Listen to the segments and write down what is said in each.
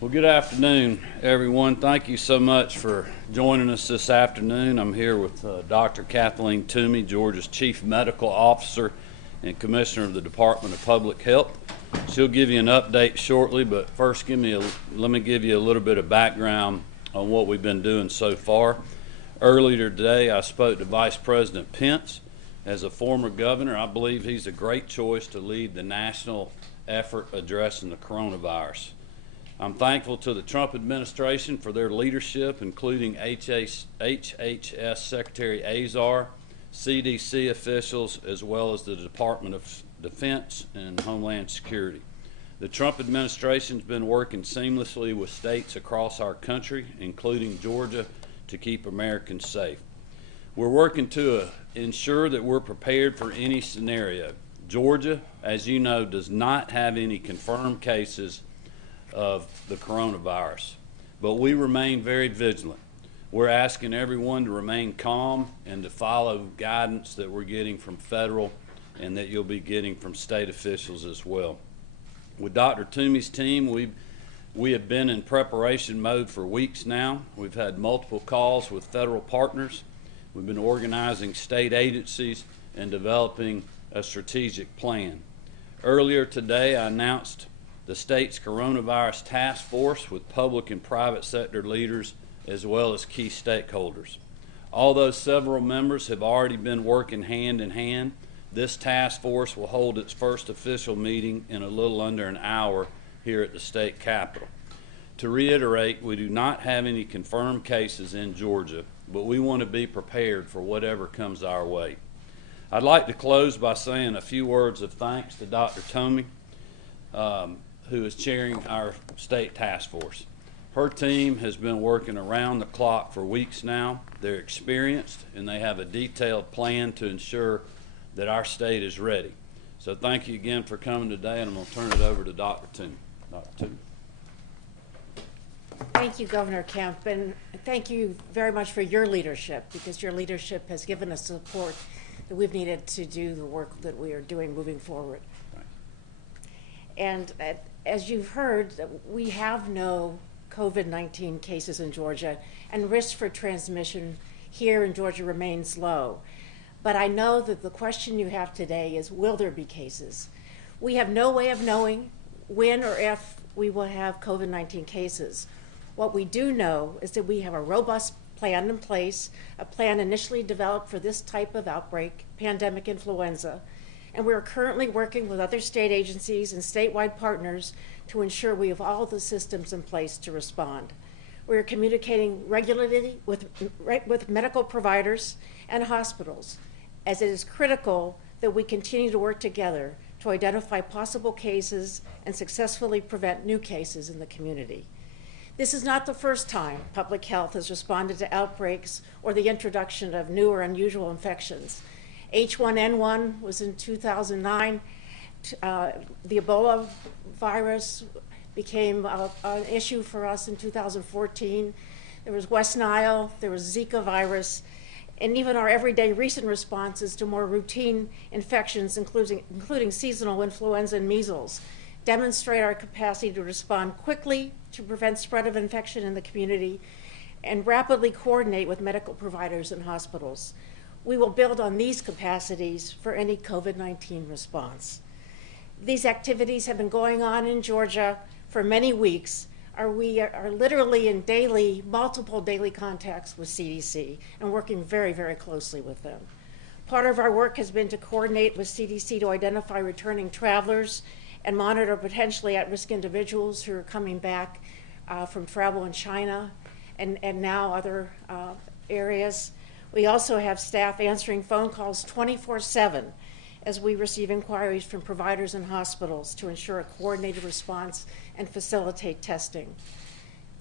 Well, good afternoon, everyone. Thank you so much for joining us this afternoon. I'm here with Dr. Kathleen Toomey, Georgia's Chief Medical Officer and Commissioner of the Department of Public Health. She'll give you an update shortly, but first let me give you a little bit of background on what we've been doing so far. Earlier today, I spoke to Vice President Pence. As a former governor, I believe he's a great choice to lead the national effort addressing the coronavirus. I'm thankful to the Trump administration for their leadership, including HHS Secretary Azar, CDC officials, as well as the Department of Defense and Homeland Security. The Trump administration has been working seamlessly with states across our country, including Georgia, to keep Americans safe. We're working to ensure that we're prepared for any scenario. Georgia, as you know, does not have any confirmed cases of the coronavirus, but we remain very vigilant. We're asking everyone to remain calm and to follow guidance that we're getting from federal and that you'll be getting from state officials as well. With Dr. Toomey's team, we have been in preparation mode for weeks now. We've had multiple calls with federal partners. We've been organizing state agencies and developing a strategic plan. Earlier today, I announced the state's coronavirus task force with public and private sector leaders as well as key stakeholders. Although several members have already been working hand in hand, this task force will hold its first official meeting in a little under an hour here at the state capitol. To reiterate, we do not have any confirmed cases in Georgia, but we want to be prepared for whatever comes our way. I'd like to close by saying a few words of thanks to Dr. Toomey, who is chairing our state task force. Her team has been working around the clock for weeks now. They're experienced and they have a detailed plan to ensure that our state is ready. So thank you again for coming today, and I'm going to turn it over to Dr. Toomey. Dr. Toomey. Thank you, Governor Kemp, and thank you very much for your leadership, because your leadership has given us support that we've needed to do the work that we are doing moving forward. And as you've heard, we have no COVID-19 cases in Georgia, and risk for transmission here in Georgia remains low. But I know that the question you have today is, will there be cases? We have no way of knowing when or if we will have COVID-19 cases. What we do know is that we have a robust plan in place, a plan initially developed for this type of outbreak, pandemic influenza, and we're currently working with other state agencies and statewide partners to ensure we have all the systems in place to respond. We're communicating regularly with medical providers and hospitals, as it is critical that we continue to work together to identify possible cases and successfully prevent new cases in the community. This is not the first time public health has responded to outbreaks or the introduction of new or unusual infections. H1N1 was in 2009. The Ebola virus became an issue for us in 2014. There was West Nile, there was Zika virus, and even our everyday recent responses to more routine infections, including seasonal influenza and measles, demonstrate our capacity to respond quickly to prevent spread of infection in the community and rapidly coordinate with medical providers and hospitals. We will build on these capacities for any COVID-19 response. These activities have been going on in Georgia for many weeks. We are literally in multiple daily contacts with CDC and working very, very closely with them. Part of our work has been to coordinate with CDC to identify returning travelers and monitor potentially at-risk individuals who are coming back from travel in China and now other areas. We also have staff answering phone calls 24/7 as we receive inquiries from providers and hospitals to ensure a coordinated response and facilitate testing.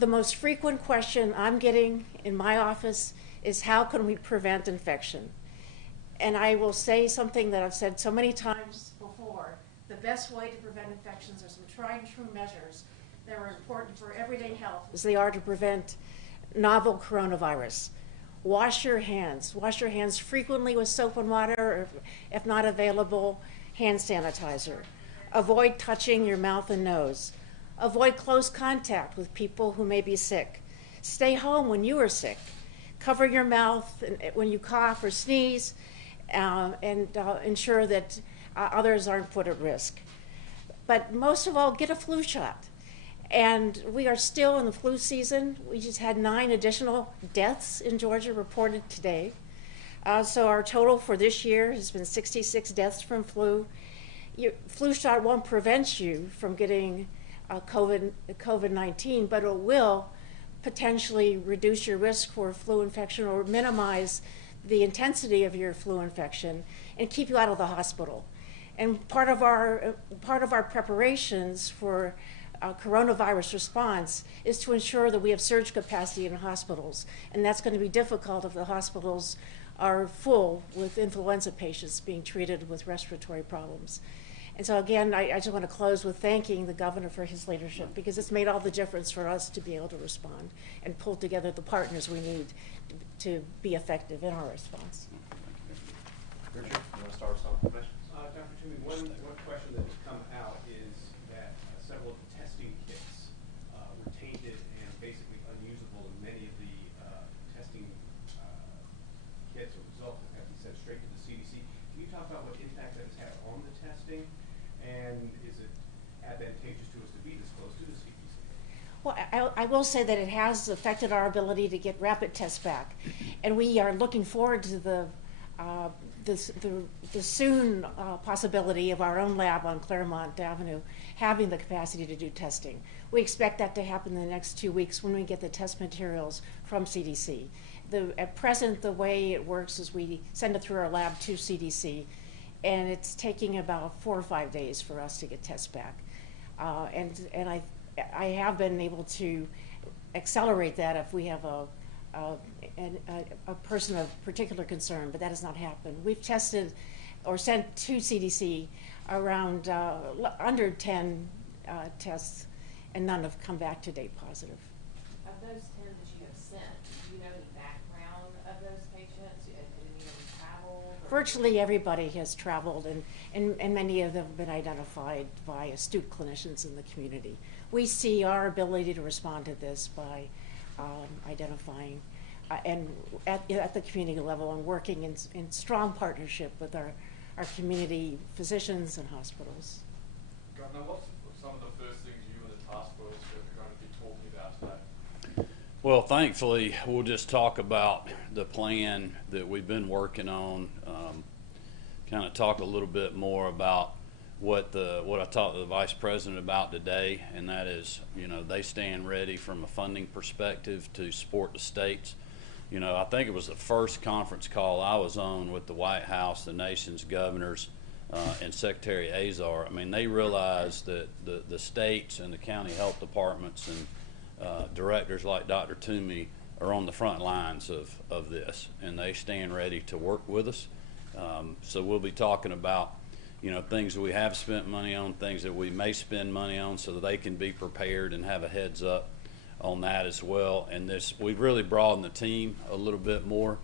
The most frequent question I'm getting in my office is, how can we prevent infection? And I will say something that I've said so many times before: the best way to prevent infections are some tried and true measures that are important for everyday health, as they are to prevent novel coronavirus. Wash your hands. Wash your hands frequently with soap and water, or if not available, hand sanitizer. Avoid touching your mouth and nose. Avoid close contact with people who may be sick. Stay home when you are sick. Cover your mouth when you cough or sneeze, and ensure that others aren't put at risk. But most of all, get a flu shot. And we are still in the flu season. We just had 9 additional deaths in Georgia reported today. So our total for this year has been 66 deaths from flu. Your flu shot won't prevent you from getting COVID-19, but it will potentially reduce your risk for flu infection or minimize the intensity of your flu infection and keep you out of the hospital. And part of our preparations for coronavirus response is to ensure that we have surge capacity in hospitals, and that's going to be difficult if the hospitals are full with influenza patients being treated with respiratory problems. And so again, I just want to close with thanking the governor for his leadership, because it's made all the difference for us to be able to respond and pull together the partners we need to be effective in our response. Richard, you want to start us off with questions? Dr. Toomey, one question that has come out is that several of the testing kits were tainted and basically unusable, and many of the testing kits or results have been sent straight to the CDC. Can you talk about what impact that has had on the testing, and is it advantageous to us to be this close to the CDC? Well, I will say that it has affected our ability to get rapid tests back, and we are looking forward to the soon possibility of our own lab on Claremont Avenue having the capacity to do testing. We expect that to happen in the next 2 weeks when we get the test materials from CDC. At present, the way it works is we send it through our lab to CDC, and it's taking about 4 or 5 days for us to get tests back. And I have been able to accelerate that if we have a person of particular concern, but that has not happened. We've tested or sent to CDC around under 10 tests, and none have come back to date positive. Of those 10 that you have sent, do you know the background of those patients? Did any of them travel? Virtually everybody has traveled, and many of them have been identified by astute clinicians in the community. We see our ability to respond to this by identifying and at the community level and working in strong partnership with our community physicians and hospitals. Governor, what's some of the first things you and the task force are going to be talking about today? Well, thankfully, we'll just talk about the plan that we've been working on, kind of talk a little bit more about what I talked to the Vice President about today, and that is, they stand ready from a funding perspective to support the states. I think it was the first conference call I was on with the White House, the nation's governors, and Secretary Azar. I mean, they realized that the states and the county health departments and directors like Dr. Toomey are on the front lines of this, and they stand ready to work with us. So we'll be talking about things that we have spent money on, things that we may spend money on, so that they can be prepared and have a heads up on that as well. And we've really broadened the team a little bit more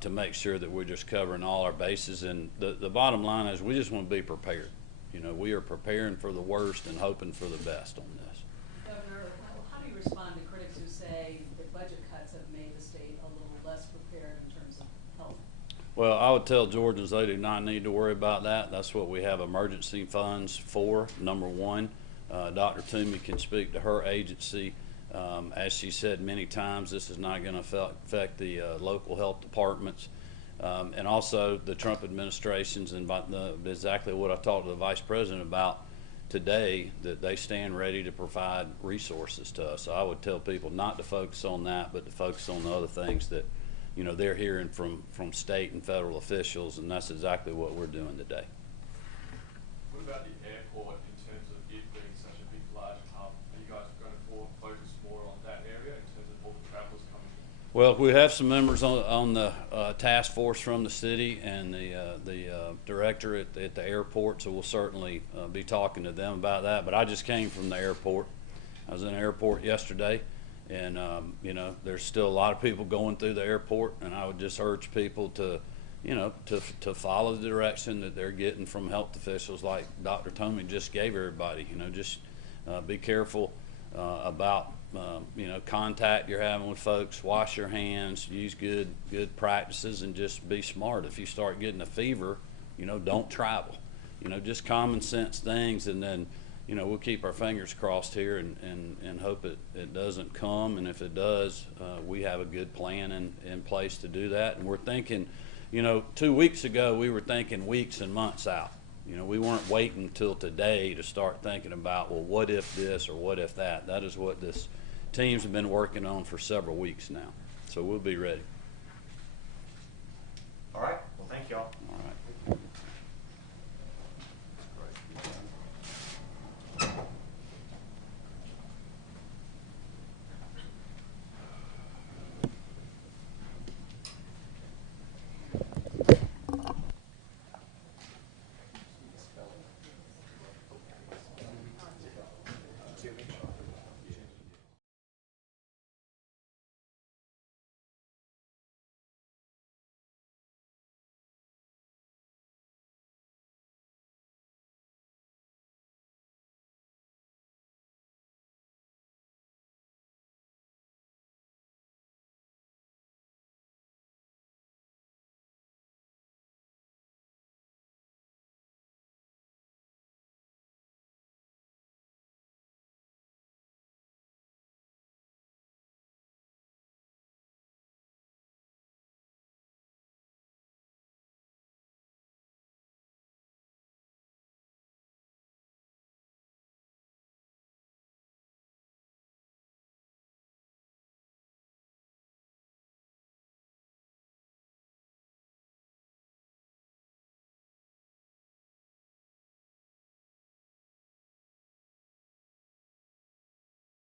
to make sure that we're just covering all our bases. And the bottom line is we just want to be prepared. We are preparing for the worst and hoping for the best on this. Governor, how do you respond to critics who say that budget cuts have made the state a little less prepared in terms of health? Well, I would tell Georgians they do not need to worry about that. That's what we have emergency funds for, number one. Dr. Toomey can speak to her agency. As she said many times, this is not going to affect the local health departments. And also the Trump administrations, and exactly what I talked to the Vice President about today, that they stand ready to provide resources to us. So I would tell people not to focus on that, but to focus on the other things that they're hearing from state and federal officials, and that's exactly what we're doing today. What about the airport in terms of it being such a big, large hub? Are you guys going to focus more on that area in terms of all the travelers coming in? Well, we have some members on the task force from the city and the director at the airport, so we'll certainly be talking to them about that. But I just came from the airport. I was in the airport yesterday, and there's still a lot of people going through the airport, and I would just urge people to follow the direction that they're getting from health officials like Dr. Toomey just gave everybody. Just Be careful about contact you're having with folks. Wash your hands, use good practices, and just be smart. If you start getting a fever, don't travel. Just common sense things, and then we'll keep our fingers crossed here and hope it doesn't come. And if it does, we have a good plan in place to do that. And we're thinking, 2 weeks ago we were thinking weeks and months out. We weren't waiting till today to start thinking about, well, what if this or what if that. That is what this teams have been working on for several weeks now. So we'll be ready. All right, well, thank you all.